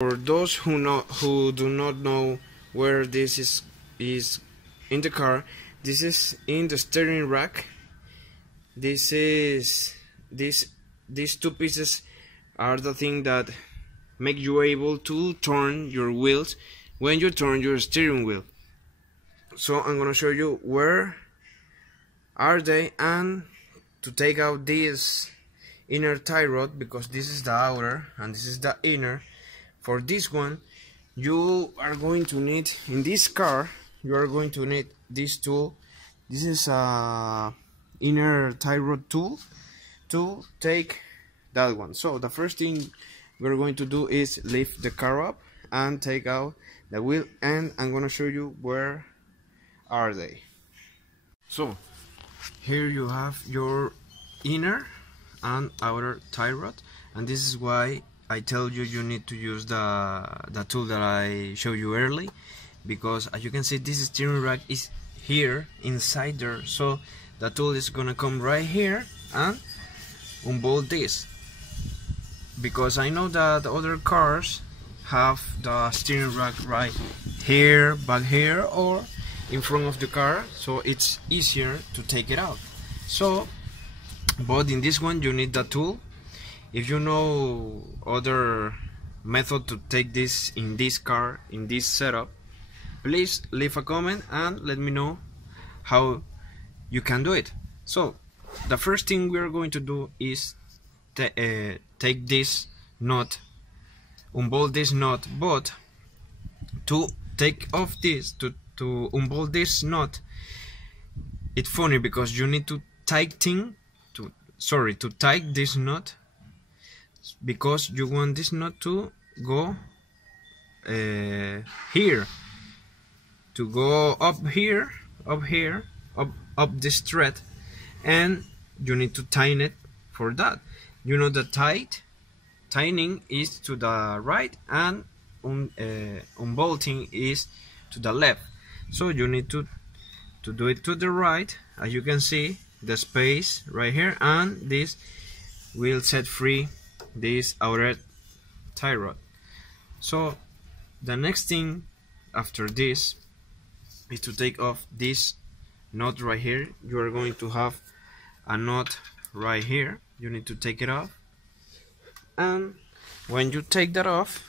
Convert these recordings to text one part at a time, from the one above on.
For those who do not know where this is in the car, this is in the steering rack. This is these two pieces are the thing that make you able to turn your wheels when you turn your steering wheel. So I'm gonna show you where are they, and to take out this inner tie rod, because this is the outer and this is the inner. For this one, you are going to need, in this car, you are going to need this tool. This is a inner tie rod tool to take that one. So the first thing we're going to do is lift the car up and take out the wheel, and I'm going to show you where are they. So here you have your inner and outer tie rod, and this is why I tell you you need to use the tool that I showed you early, because as you can see, this steering rack is here inside there, so the tool is gonna come right here and unbolt this, because I know that other cars have the steering rack right here, back here, or in front of the car, so it's easier to take it out. So but in this one you need the tool. If you know other method to take this in this car, in this setup, please leave a comment and let me know how you can do it. So the first thing we are going to do is take this nut, unbolt this nut, but to take off this, to unbolt this nut, it's funny because you need to tighten to tighten this nut, because you want this nut to go here, to go up here, up this thread, and you need to tighten it. For that, you know, the tightening is to the right and unbolting is to the left, so you need to do it to the right. As you can see, the space right here, and this will set free this outer tie rod. So the next thing after this is to take off this nut right here. You are going to have a nut right here, you need to take it off, and when you take that off,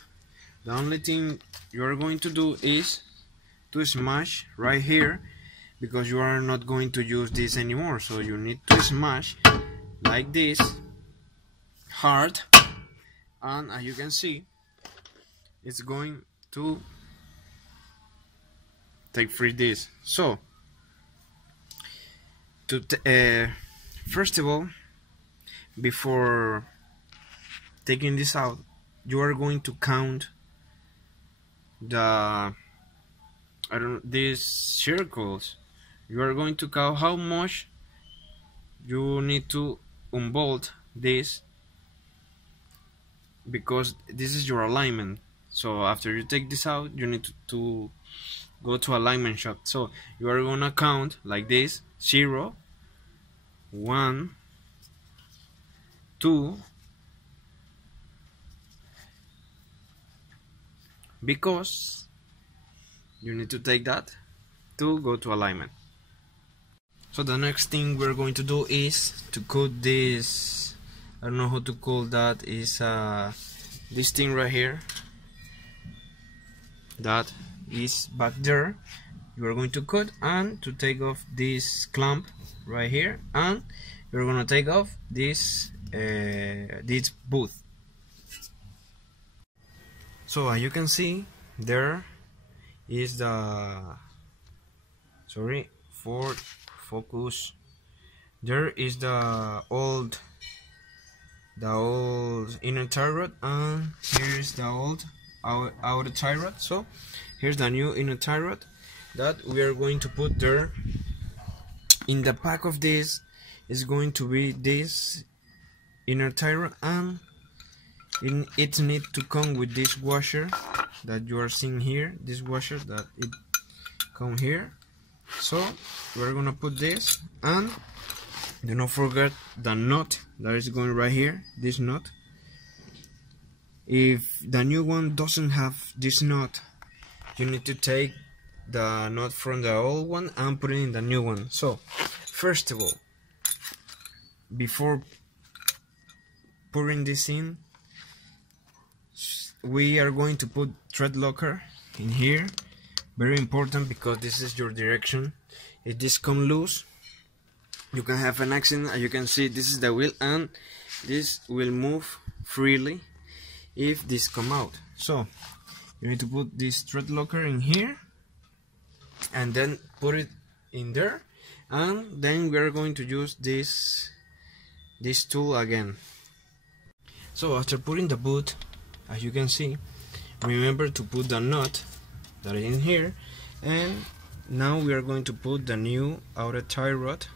the only thing you are going to do is to smash right here, because you are not going to use this anymore, so you need to smash like this hard, and as you can see, it's going to take free this. So first of all, before taking this out, you are going to count these circles. You are going to count how much you need to unbolt this, because this is your alignment. So after you take this out, you need to go to alignment shot. So you are gonna count like this: 0, 1, 2, because you need to take that to go to alignment. So the next thing we're going to do is to cut this, I don't know how to call that, is this thing right here that is back there. You are going to cut and to take off this clamp right here, and you're gonna take off this boot. So as you can see, there is the focus. There is the old inner tie rod, and here is the old outer tie rod. So here's the new inner tie rod that we are going to put there. In the back of this is going to be this inner tie rod, and it needs to come with this washer that you are seeing here, this washer that it come here. So we're gonna put this, and do not forget the nut that is going right here. This nut If the new one doesn't have this nut, you need to take the nut from the old one and put it in the new one. So first of all, before putting this in, we are going to put thread locker in here. Very important, because this is your direction. If this comes loose, you can have an accident. As you can see, this is the wheel, and this will move freely if this come out. So you need to put this thread locker in here and then put it in there, and then we are going to use this tool again. So after putting the boot, as you can see, remember to put the nut that is in here, and now we are going to put the new outer tie rod.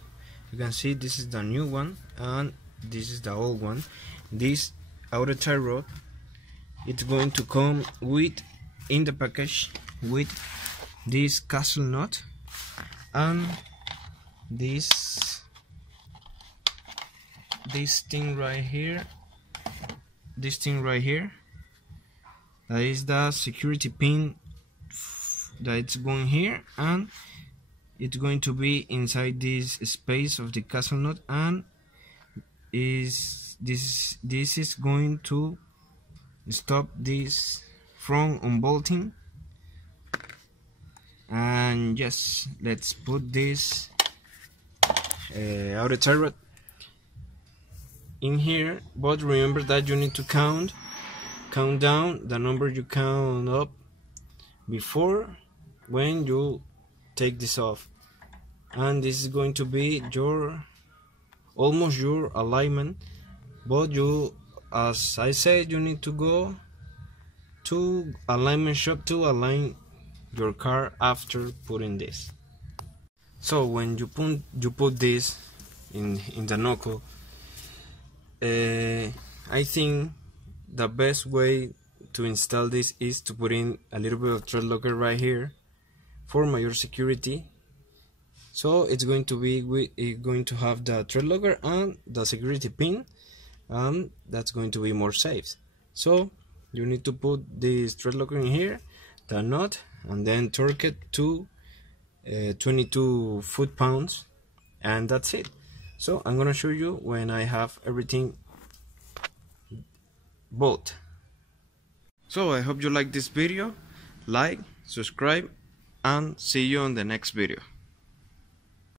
You can see this is the new one and this is the old one. This outer tie rod, it's going to come with, in the package, with this castle nut and this thing right here. This thing right here, that is the security pin that it's going here, and it's going to be inside this space of the castle nut, and this is going to stop this from unbolting. And yes, let's put this outer tie rod in here, but remember that you need to count down the number you count up before when you take this off. And this is going to be almost your alignment, but you, as I said, you need to go to alignment shop to align your car after putting this. So when you put this in the knuckle, I think the best way to install this is to put in a little bit of thread locker right here for your security. So it's going to have the thread locker and the security pin, and that's going to be more safe. So you need to put this thread locker in here, the nut, and then torque it to 22 foot-pounds, and that's it. So I'm gonna show you when I have everything bolt. So I hope you like this video. Like, subscribe, and see you on the next video.